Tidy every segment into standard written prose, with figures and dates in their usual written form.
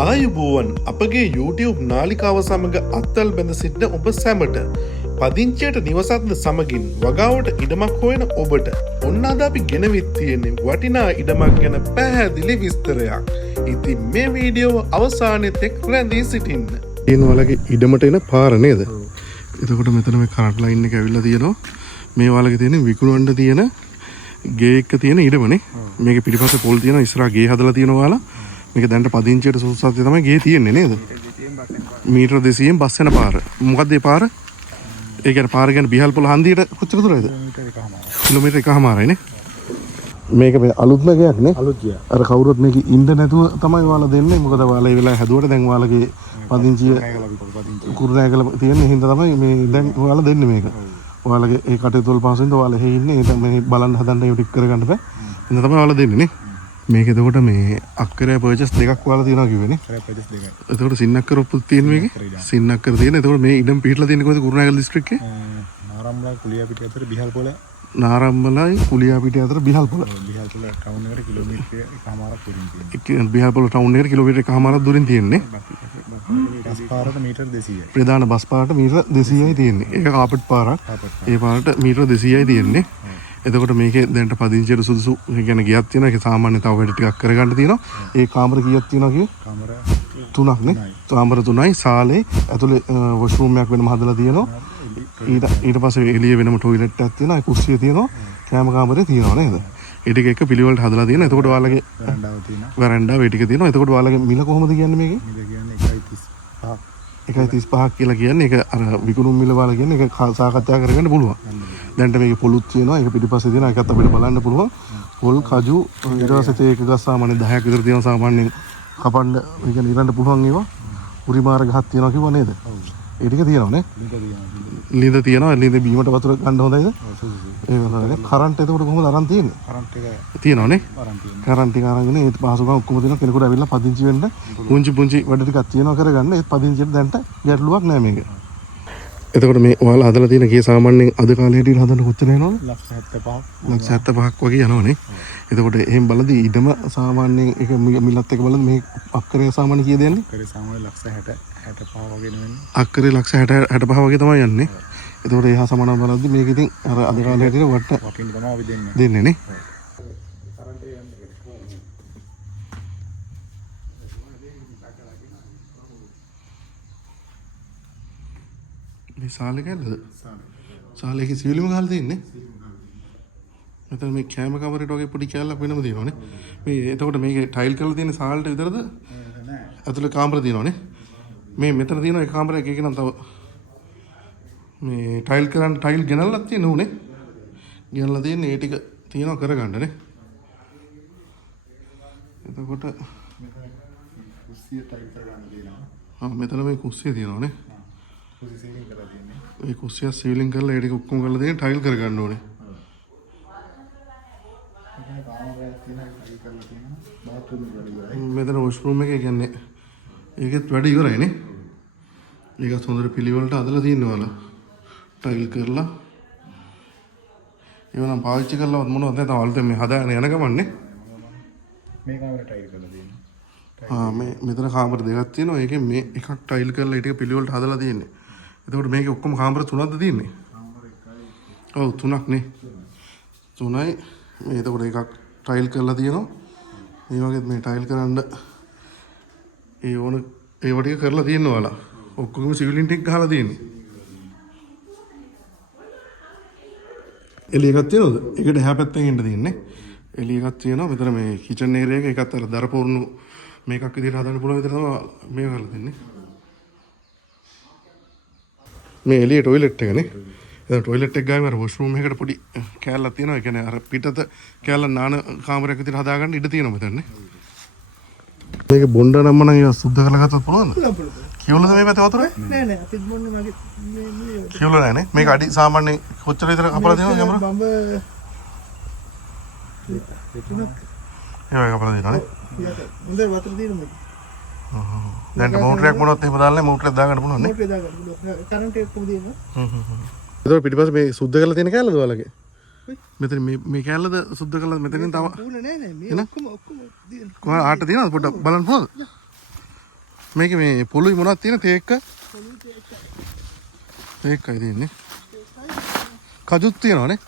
ආයුබෝවන් අපගේ YouTube නාලිකාව සමඟ අත්තල් බැඳ සිටින ඔබ සැමට පදිංචයට නිවසත්ද සමගින් වගාවට ඉඩමක් හොයන ඔබට ඔන්න අද අපි ගෙනවිත් තියෙන්නේ වටිනා ඉඩමක් ගැන පැහැදිලි විස්තරයක්. ඉතින් මේ වීඩියෝව අවසානයේ තෙක් රැඳී සිටින්න. තියෙන වලගේ ඉඩමට එන පාර නේද? එතකොට මෙතන මේ කරන්ට් ලයින් එක ඇවිල්ලා තියෙනවා. මේ වලගේ තියෙන විකුණුවන්න තියෙන ගේ එක තියෙන ඉඩමනේ. මේකේ පිටිපස්සේ පොල් තියෙනවා, ඉස්සරහා ගේ හදලා තියෙනවා ඔයාලා. මේක දැන්ට පදිංචියට සුසුසත් තමයි ගේ තියෙන්නේ නේද? මීටර 200න් බස් යන පාර. මොකද්ද මේ පාර? ඒ කියන්නේ පාර කියන්නේ බිහල්පොළ හන්දියට කොච්චර දුරයිද? කිලෝමීටර 1.5යි නේ. මේක මේ අලුත්ම ගයක් නේ. අලුත් ගියා. අර කවුරුත් මේක ඉන්න නැතුව තමයි ඔයාලා දෙන්නේ. මොකද ඔයාලා ඒ වෙලාවේ හැදුවට දැන් ඔයාලගේ පදිංචිය කුරුණෑගල තියෙන හින්දා තමයි මේ දැන් ඔයාලා දෙන්නේ මේක. ඔයාලගේ ඒ කටයුතු වල පහසුවෙන්ද ඔයාලා එහෙ ඉන්නේ. ඒක මේ බලන්න හදන්න ඒක ටික කරගන්න බෑ. හින්දා තමයි ඔයාලා දෙන්නේ නේ. මේක එතකොට මේ අක්කරය පර්චස් දෙකක් වල තියෙනවා කිව්වනේ. පර්චස් දෙකක්. එතකොට සින්නක්කර ඔප්පුත් තියෙන මේකේ. සින්නක්කර තියෙන. එතකොට මේ ඉඩම් පිටලා තියෙන්නේ කොහෙද? කුරුණෑගල දිස්ත්‍රික්කේ. නාරම්මලයි කුලියාපිටිය අතර බිහල්පොළ. නාරම්මලයි කුලියාපිටිය අතර බිහල්පොළ. බිහල්පොළ ටවුන් එකට කිලෝමීටර 1.5ක් දුරින් තියෙනවා. බිහල්පොළ ටවුන් එකට කිලෝමීටර 1.5ක් දුරින් තියෙන්නේ. බස් පාරට මීටර 200යි. ප්‍රධාන බස් පාරට මීටර 200යි තියෙන්නේ. ඒක කාපට් පාරක්. ඒ පාරට මීටර 200යි තියෙන්නේ. එතකොට මේකේ දැන්ට පදිංචියට සුදුසු කියන්නේ ගියක් තියෙනවා. ඒක සාමාන්‍ය තව වැඩ ටිකක් කරගන්න තියෙනවා. ඒ කාමර කීයක් තියෙනවා කියේ? කාමර 3ක් නේ. කාමර 3යි. සාලේ ඇතුලේ වොෂ්රූම් එකක් වෙනම හදලා තියෙනවා. ඊට පස්සේ එළිය වෙනම ටොයිලට් එකක් තියෙනවා. ඒ කුස්සිය තියෙනවා. කෑම කාමරේ තියෙනවා නේද? ඒ ටික එක පිළිවෙලට හදලා තියෙනවා. එතකොට ඔයාලගේ වරන්ඩාව තියෙනවා. වරන්ඩාව ඒ ටික තියෙනවා. එතකොට ඔයාලගේ මිල කොහොමද කියන්නේ මේකේ? මිල කියන්නේ 1.35ක් කියලා කියන්නේ. ඒක අර විකුණුම් මිල වල කියන්නේ ඒක සාකච්ඡා කරගන්න පුළුවන්. දැන්ට මේක පොලුත් තියෙනවා. ඒක පිටිපස්සේ තියෙනවා. ඒකත් අපිට බලන්න පුළුවන්. පොල් කජු ඊට පස්සේ ඒක ගස් සාමාන්‍ය 10ක් විතර තියෙනවා. සාමාන්‍යයෙන් කපන්න ඒ කියන්නේ ඉරන්න පුළුවන් ඒවා. උරිමාර ගහක් තියෙනවා කිව්වා නේද? ඒ ටික තියෙනවා නේ. ලිඳ තියෙනවා. ලිඳ බීමට වතුර ගන්න හොඳයිද? ඒක හොඳයි. කරන්ට් එතකොට කොහොමද අරන් තියෙන්නේ? කරන්ට් එක තියෙනවා නේ. කරන්ට් එක අරගෙන ඒ පහසුකම් ඔක්කොම තියෙනවා. කෙනෙකුට ඇවිල්ලා පදිංචි වෙන්න පුංචි වැඩ ටිකක් තියෙනවා කරගන්න. ඒත් පදිංචියට දැන්ට ගැටලුවක් නෑ මේක. එතකොට මේ ඔයාලා හදලා තියෙන ගේ සාමාන්‍යයෙන් අද කාලේ හැටියට හදන්න කොච්චර යනවද? 175ක් වගේ යනවනේ. එතකොට එහෙන් බලද්දි ඉඩම සාමාන්‍යයෙන් ඒක මිලත් එක බලද්දි මේ අක්කරේ සාමාන්‍ය කීයද යන්නේ? අක්කරේ සාමාන්‍ය 165 වගේ නෙවෙන්නේ. අක්කරේ 165 වගේ තමයි යන්නේ. එතකොට එහා සමානව බලද්දි මේක ඉතින් අර අද කාලේ හැටියට වට්ට වකින් තමයි අපි දෙන්නේ නේ. මේ සාලේ කැල්ලද? සාලේකේ සිවිලිම ගහලා තියෙන්නේ. මෙතන මේ කැම කවරේට වගේ පොඩි කැල්ලක් වෙනම තියෙනවානේ. මේ එතකොට මේකේ ටයිල් කරලා තියෙන සාල්ට විතරද? නෑ. ඇතුලේ කාමර තියෙනවානේ. මේ මෙතන තියෙන එක කාමරයක් ඒක නම් තව මේ ටයිල් කරන් ටයිල් ගෙනල්ලක් තියෙන උනේ. ගෙනල්ලා තියෙන්නේ ඒ ටික තියෙනවා කරගන්නනේ. එතකොට කුස්සිය ටයිල් කරගන්න තියෙනවා. මෙතන මේ කුස්සිය තියෙනවානේ. ඒ කුස්සිය සීලින් කරලා ඒ ටික ඔක්කොම කරලා දෙන ටයිල් කරගන්න ඕනේ. මෙතන වොෂ්රූම් එක කියන්නේ ඒකෙත් වැඩ ඉවරයි නේ. ඒකත් හොඳට පිළිවෙලට හදලා තියෙනවා. ටයිල් කරලා ඒව නම් පාවිච්චි කරලවත් මොනවද නැත්නම් අලුතෙන් මේ හදාගෙන යන ගමන්නේ. මේ කාමරේ ටයිල් කරලා තියෙනවා. මෙතන කාමර දෙකක් තියෙනවා. ඒකෙන් මේ එකක් ටයිල් කරලා ඒ ටික පිළිවෙලට හදලා තියෙන්නේ. එතකොට මේකේ ඔක්කොම කාමර 3ක්ද තියෙන්නේ? කාමර 1යි. ඔව් 3ක් නේ. 3යි. මේ එතකොට එකක් ටයිල් කරලා තියෙනවා. මේ වගේ මේ ටයිල් කරන්න ඒ ඕන ඒව ටික කරලා තියෙනවා ඔයාලා. ඔක්කොම සිවිලින් ටික ගහලා තියෙන්නේ. එළිය එකක් තියෙනවද? ඒකට එහා පැත්තෙන් එන්න තියෙන්නේ. එළිය එකක් තියෙනවා. මෙතන මේ කිචන් ඒරියා එක එකත් අර දරපොරුණු මේකක් විදිහට හදන්න පුළුවන් විදිහට තමයි මේක කරලා දෙන්නේ. මේ එළිය ටොයිලට් එකනේ. එතන ටොයිලට් එක ගාම අර වොෂ්රූම් එකකට පොඩි කෑල්ලක් තියෙනවා. ඒ කියන්නේ අර පිටත කෑල්ල නාන කාමරයක් විදිහට හදාගන්න ඉඩ තියෙනවා මෙතන නේ. මේක බොණ්ඩ නම් නම් ඒක සුද්ධ කරලා ගත්තොත් පුළුවන්ද? කියවලද මේ පැත්තේ වතුර? නෑ නෑ අපිත් බොන්නේ මගේ මේ කියවල නෑ නේ. මේක අඩි සාමාන්‍යයෙන් කොච්චර විතර කපලා තියෙනවද කැමරා? බම්බ තුනක්. ඒක කපලා තියෙනවා නේ. හොඳයි වතුර තියෙන මේක. දැන් මෝටරයක් මොනවත් එහෙම දාලා මෝටරයක් දාගන්න පුළුවන් නේ. මෝටරේ දාගන්න පුළුවන්. කරන්ට් එක කොහොමද දෙන්නේ? ඒක පිටිපස්සේ මේ සුද්ධ කරලා තියෙන කැලලද ඔයාලගේ? මෙතන මේ කැලලද සුද්ධ කරලා මෙතනින් තව නෑ නෑ මේ ඔක්කොම කොහොම ආට තියෙනවද පොඩ්ඩක් බලන්න පුළුවන්ද? මේක මේ පොළුයි මොනවද තියෙන තේක්ක? තේක්කයි තියෙන්නේ. කජුත් තියෙනවනේ.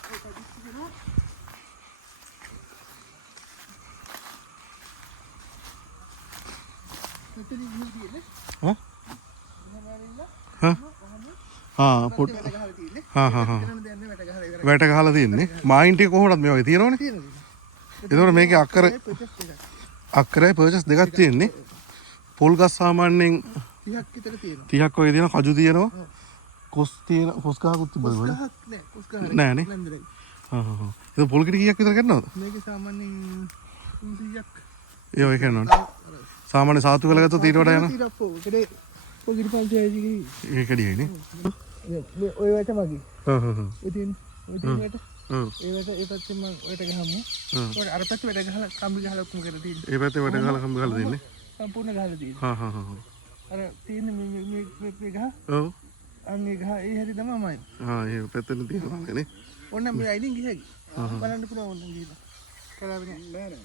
हाँ हाँ पुट हाँ हाँ हाँ වැට ගහලා තියෙන්නේ මායින් ටික කොහොමද මේ වගේ තියෙනවනේ ඒතකොට මේකේ අක්කරයි පර්චස් දෙකක් තියෙන්නේ පොල් ගස් සාමාන්‍යයෙන් 30ක් විතර තියෙනවා 30ක් වගේ තියෙනවා කජු තියෙනවා කොස් තියෙන කොස් ගහකුත් තිබ්බද වල නෑ කොස් ගහ නෑනේ හා හා හා ඒක පොල් කිරි කීයක් විතර ගන්නවද මේකේ සාමාන්‍යයෙන් 300ක් ඒ වගේ කරනවනේ සාමාන්‍ය සාතු වල ගත්තොත් ඊට වඩා යනවා ඒකේ පොගිරි පන්තියයි ඒකඩියයිනේ මේ ඔය වැට මගේ හා හා හා ඔය තියෙන වැට ඒ පැත්තෙන් මම ඔයට ගහමු ඔය අර පැත්තේ වැට ගහලා කම්බි ගහලා ඔක්කොම කරලා තියෙන්නේ ඒ පැත්තේ වැට ගහලා කම්බි ගහලා තියෙන්නේ සම්පූර්ණ ගහලා තියෙන්නේ හා හා හා අර තියෙන මේ ගහ ඔව් අන්නේ ගහ ඒ හැටි තමයි හා ඒ පැත්තෙන් තියෙනවා නේ ඔන්න මේ අයිලින් ගිහේ බලන්න පුළුවන් ඔන්න ගිහලා කරාගෙන නෑ